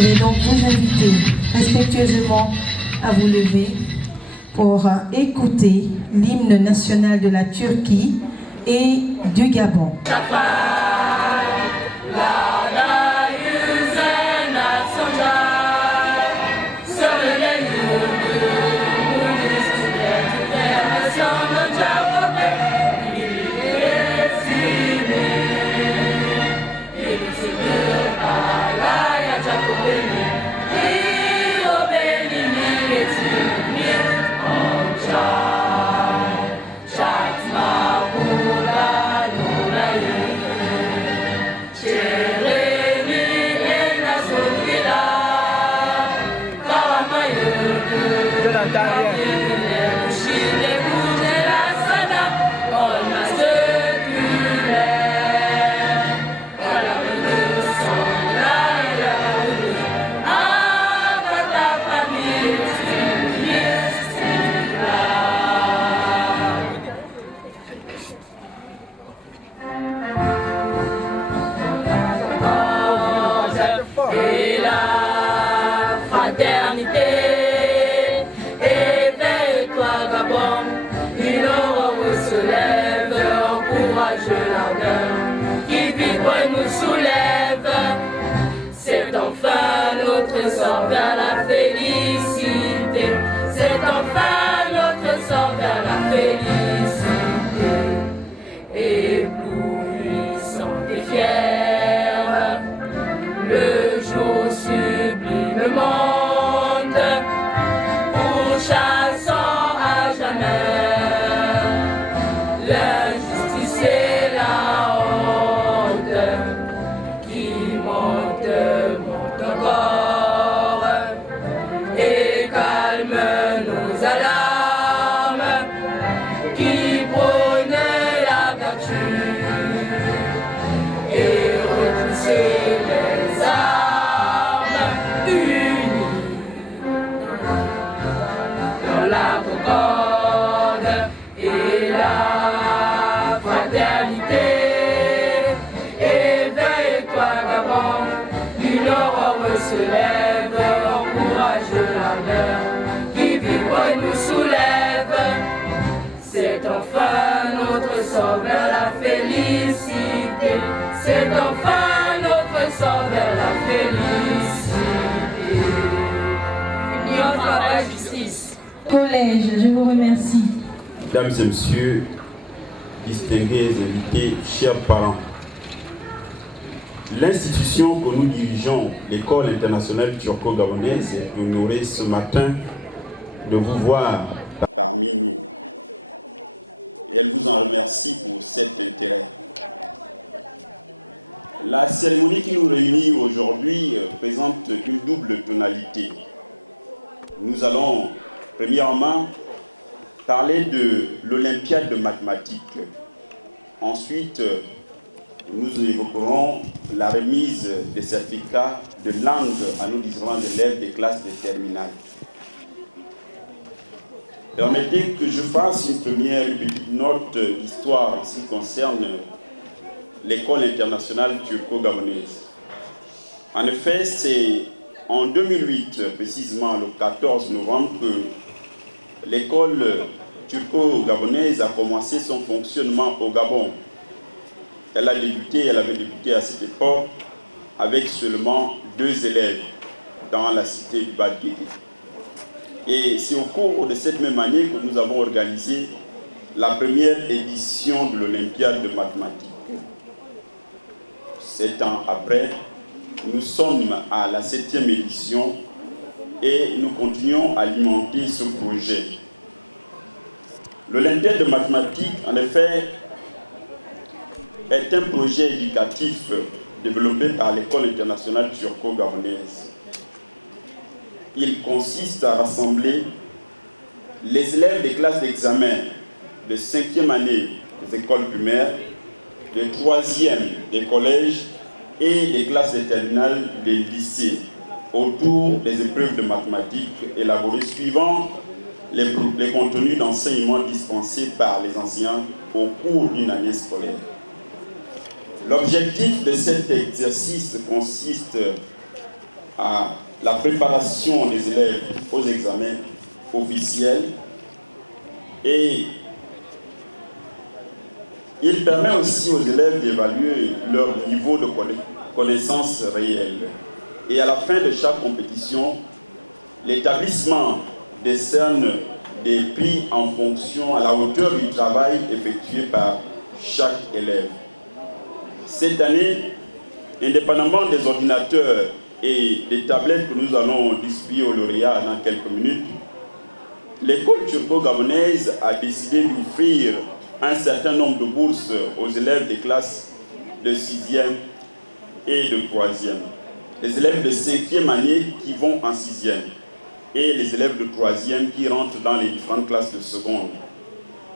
Je vais donc vous inviter respectueusement à vous lever pour écouter l'hymne national de la Turquie et du Gabon. Vers la félicité, c'est enfin notre sort vers la félicité. Éblouissant et fier, le jour sublime le monde, pourchassant à jamais l'injustice et la honte qui monte encore. Nos alarmes qui prônent la vertu et repousser les armes unies dans la concorde et la fraternité. Éveille-toi, Gabon, une aurore se lève, encourage l'ardeur. Nous soulève, c'est enfin notre sort vers la félicité, c'est enfin notre sort vers la félicité. Union, travail, justice. Collège, je vous remercie. Mesdames et messieurs, distingués invités, chers parents, l'institution que nous dirigeons, l'École internationale turco-gabonaise, est honorée ce matin de vous voir parmi nous. Et elle vous en remercie pour cet intérêt. La cérémonie qui nous réunit aujourd'hui présente une double tonalité. Nous allons, premièrement, parler de l'Olympiade de mathématiques. Ensuite, nous évoquerons la remise des certificats de langue à nos différents élèves des classes de terminale. Permettez que je fasse une petite note d'histoire en ce qui concerne l'école internationale turco-gabonaise. En effet, c'est en 2008, précisément le 14 novembre, que l'école turco-gabonaise a commencé son fonctionnement au Gabon. Elle avait débuté à cette époque avec seulement 2 élèves dans la cité du Bad-Guédé. Et c'est au cours de cette même année que nous avons organisé la première édition de l'Olympiade de mathématiques. 7 ans après, nous sommes à la 7e édition et nous continuons à alimenter ce projet. L'Olympiade de mathématiques, en effet, est un projet éducatif développé par l'École internationale turco-gabonaise. Il consiste à rassembler les élèves des classes d'examen de 5e année des écoles primaires, de 3e des collèges et des classes de terminale des lycées autour des épreuves de mathématiques élaborées suivant les contenus d'enseignement dispensés par les enseignants au cours d'une année scolaire. L'objectif de cet exercice consiste à la préparation des élèves aux examens officiels et il permet aussi aux élèves d'évaluer leur niveau de connaissance réelle. Et à la fin de chaque compétition, l'établissement décerne des prix en fonction à la hauteur du travail effectué par chaque élève. Cette année, indépendamment des ordinateurs et des tablettes que nous allons distribuer aux lauréats dans quelques minutes, l'école turco-gabonaise a décidé d'offrir un certain nombre de bourses aux élèves des classes de 6e et de 3e. Les élèves de 5e année qui vont en 6e et les élèves de 3e qui rentrent dans les différentes classes de seconde.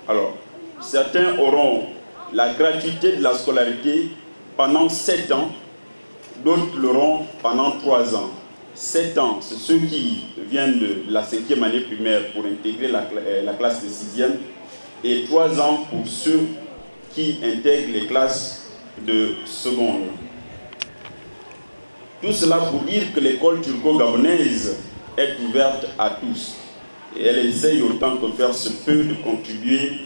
Alors, certains auront la gratuité de la scolarité pendant 7 ans, d'autres l'auront pendant 3 ans. 7 ans, c'est ceux qui viennent de la 5e année primaire pour intégrer la classe de 6e et 3 ans pour ceux qui intègrent les classes de seconde. Tout cela pour dire que l'école turco-gabonaise est ouverte à tous et elle essaye autant que faire se peut de contribuer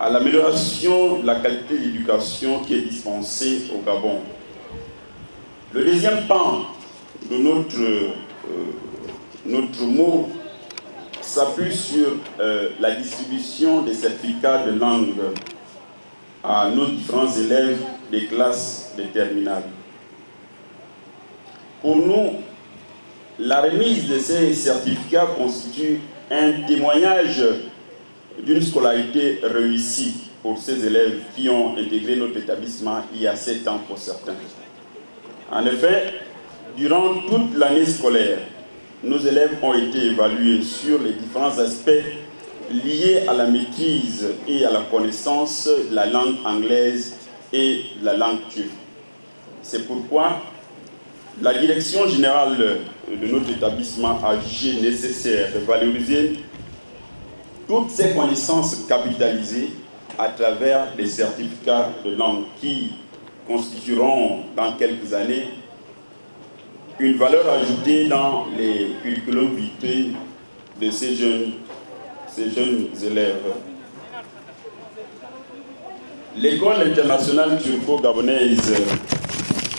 à l'amélioration de la qualité d'éducation qui est dispensée au Gabon. Le deuxième pan de notre mot s'appuie sur la distribution des certificats de langue à nos différents élèves des classes de terminale. Pour nous, la remise de ces certificats constitue un témoignage d'une scolarité réussie pour ces élèves qui ont intégré notre établissement il y a 7 ans pour certains. En effet, durant toute l'année scolaire, nos élèves ont été évalués sur les différents aspects liés à la maîtrise et à la connaissance de la langue anglaise et de la langue turque. C'est pourquoi la direction générale de notre établissement a jugé nécessaire de valoriser toutes ces connaissances capitalisées à travers des certificats de langue qui constitueront dans quelques années une valeur ajoutée dans les curriculums vitae de ces jeunes élèves. L'école internationale turco-gabonaise,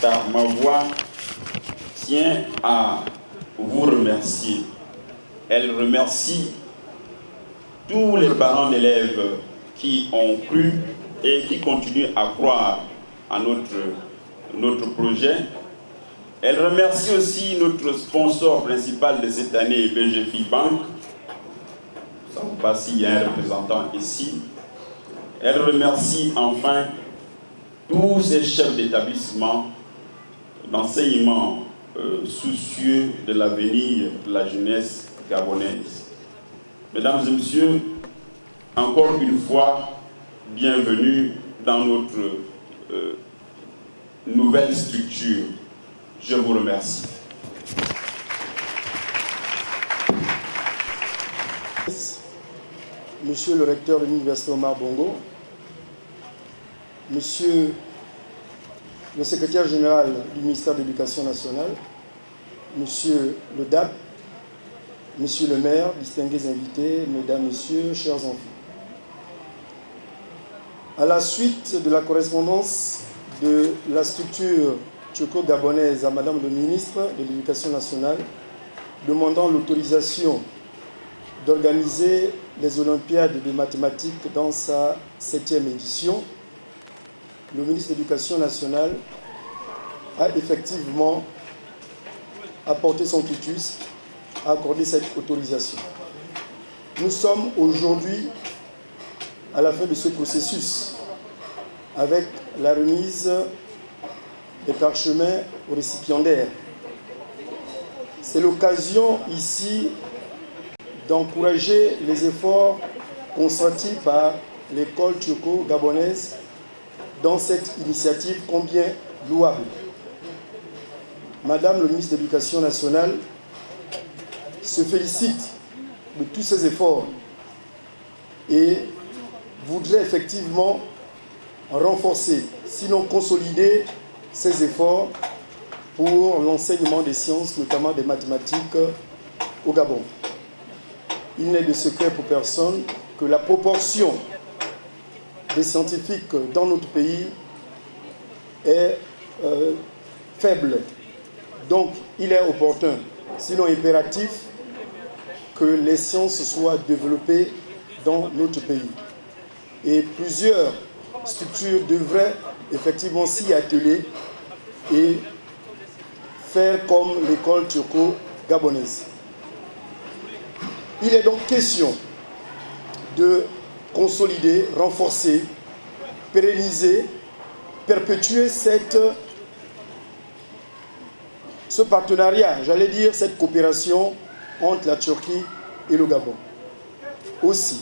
par ma voix, tient à vous remercier. Elle remercie tous les parents d'élèves qui ont cru et qui continuent à croire à notre projet. Elle remercie aussi notre sponsor principal de cette année, BGFI Bank. Je ne sais pas s'il y a un représentant ici. Elle remercie enfin tous ces chefs d'établissement d'enseignement soucieux de l'avenir de la jeunesse gabonaise. Mesdames et messieurs, encore une fois, bienvenue dans notre nouvelle structure. Je vous remercie. Monsieur le recteur de l'Université Omar Bongo, Monsieur le secrétaire général du ministère de l'Éducation nationale, Monsieur le DAP, Monsieur le maire, distingués invités, Mesdames, Messieurs, chers enfants. À la suite de la correspondance de la structure turco-gabonaise à Madame le ministre de l'Éducation nationale, demandant l'autorisation d'organiser les Olympiades de mathématiques dans sa 7e édition, le ministre de l'Éducation nationale a effectivement apporté son quitus à accorder cette autorisation. Nous sommes aujourd'hui à la fin de ce processus avec la remise des parchemins aux récipiendaires. C'est l'occasion ici d'encourager les efforts consentis par l'école turco-gabonaise dans cette initiative combien louable. Madame le ministre de l'Éducation nationale se félicite de tous ces efforts et voudrait effectivement renforcer, sinon consolider ces efforts pour l'enseignement des sciences, notamment des mathématiques, au Gabon. Il n'est de secret pour personne que la proportion des scientifiques dans notre pays est faible. Donc, il est opportun, sinon impératif, que les sciences soient développées dans notre pays. Et plusieurs structures devraient effectivement s'y atteler et faire comme l'école turco-gabonaise. Il est donc question de consolider, renforcer, pérenniser, perpétuer ce partenariat, j'allais dire cette coopération entre la Turquie et le Gabon. Aussi,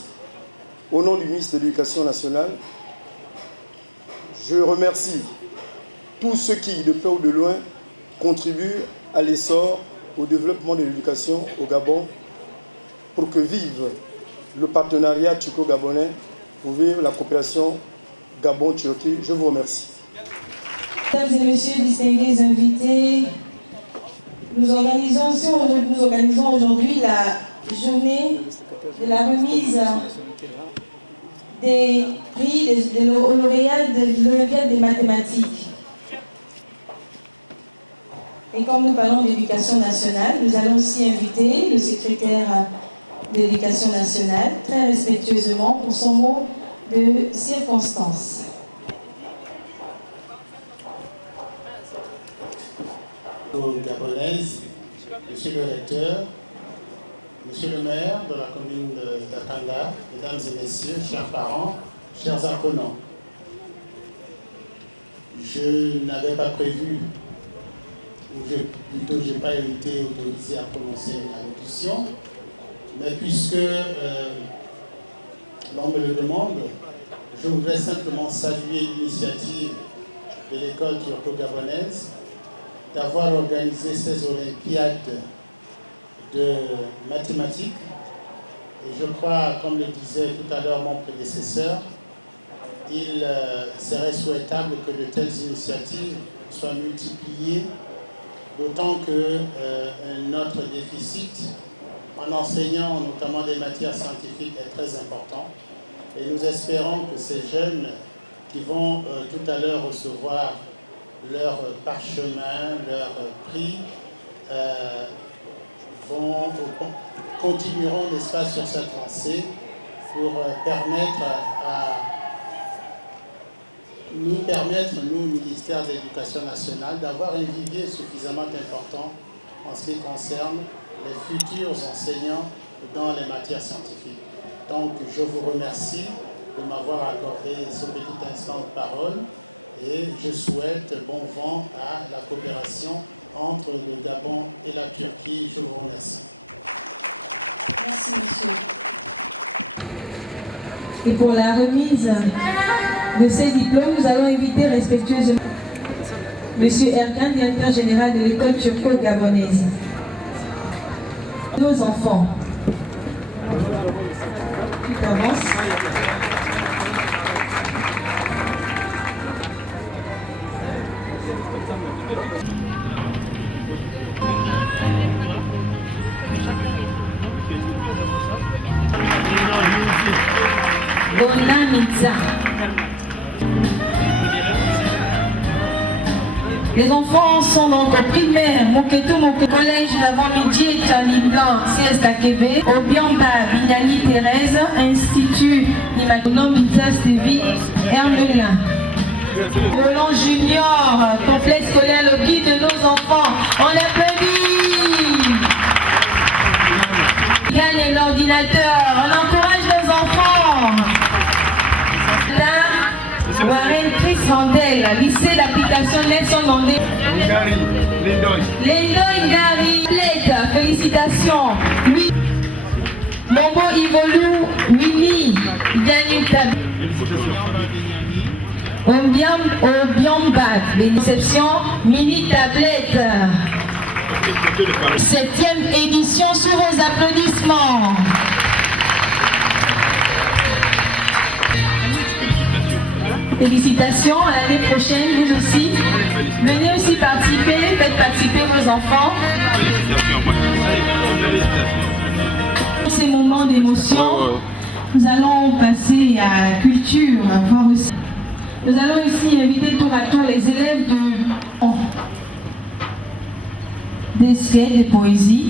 au nom du ministre de l'Éducation nationale, je remercie tous ceux qui, de près ou de loin, contribuent à l'essor, au développement de l'éducation au Gabon, pour que vive le partenariat turco-gabonais, pour vivre la coopération Gabon-Turquie. Je vous remercie. Mesdames et messieurs, distingués invités, nous organisons aujourd'hui la journée de la remise des prix des lauréats de l'Olympiade des mathématiques. Et comme nous parlons d'éducation nationale, nous allons aussi inviter le secrétaire de l'éducation nationale, très respectueusement, pour son mot de circonstance. Gabonaise, monsieur le recteur, monsieur le maire de la commune d'Akanga, mesdames et messieurs, chers parents, chers apprenants. Je n'avais pas prévu, ou plutôt je n'ai pas été autorisé à prononcer la locution, mais puisque l'on me le demande, je voudrais simplement saluer l'initiative de l'école turco-gabonaise d'avoir organisé ces Olympiades de mathématiques. Et je crois, comme le disait tout à l'heure mon prédécesseur, il serait souhaitable que de telles initiatives soient multipliées, d'autant que notre déficit en enseignant notamment des matières scientifiques est très important. Et nous espérons que ces jeunes qui vont tout à l'heure recevoir leur parchemin, leur prix, continueront, n'est-ce pas, sur cette lancée pour nous, ministère de l'Éducation nationale, d'avoir un vivier suffisamment important en ce qui concerne les futurs enseignants dans les matières scientifiques. Donc, je vous remercie de m'avoir accordé ce petit instant de parole. Et je souhaite bon vent à la coopération entre le Gabon et la Turquie. Je vous remercie. Merci, monsieur. Et pour la remise de ces diplômes, nous allons inviter respectueusement monsieur Erkan, directeur général de l'école turco-gabonaise. Nos enfants. Tu avances. Les enfants sont donc au primaire, Moketou, collège l'avant-midi, Tchaliblan, Siesta Kébé, Obiamba, Bignani Thérèse, Institut Nimakono, Mitza Stévi, Hermelin. Roland Junior, complexe scolaire, le guide de nos enfants. On applaudit. Gagne l'ordinateur, on encourage nos enfants. Là, Warren Chris Mandel, lycée d'application Nelson Mandel. Lendo Ingari, félicitations. Lui, Momo Ivolou, Winnie, Daniel Tabi. Obiamba, bénéception, mini tablette. 7e édition sous vos applaudissements. Félicitations, à l'année prochaine, vous aussi. Venez aussi participer, faites participer vos enfants. Ces moments d'émotion, nous allons passer à la culture, à voir aussi. Nous allons ici inviter tour à tour les élèves des sketchs et poésie.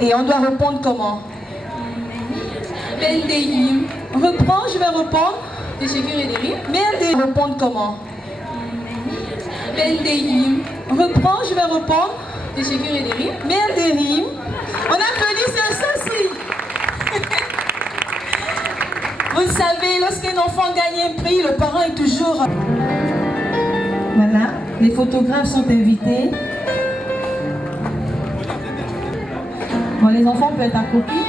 Et on doit répondre comment? Bendehim. Reprends, je vais répondre. Merde. Répondre comment? Bendehim. Reprends, je vais répondre. Merde. On applaudit ceci. Vous savez, lorsqu'un enfant gagne un prix, le parent est toujours... Voilà, les photographes sont invités. Bon, les enfants peuvent être accroupis.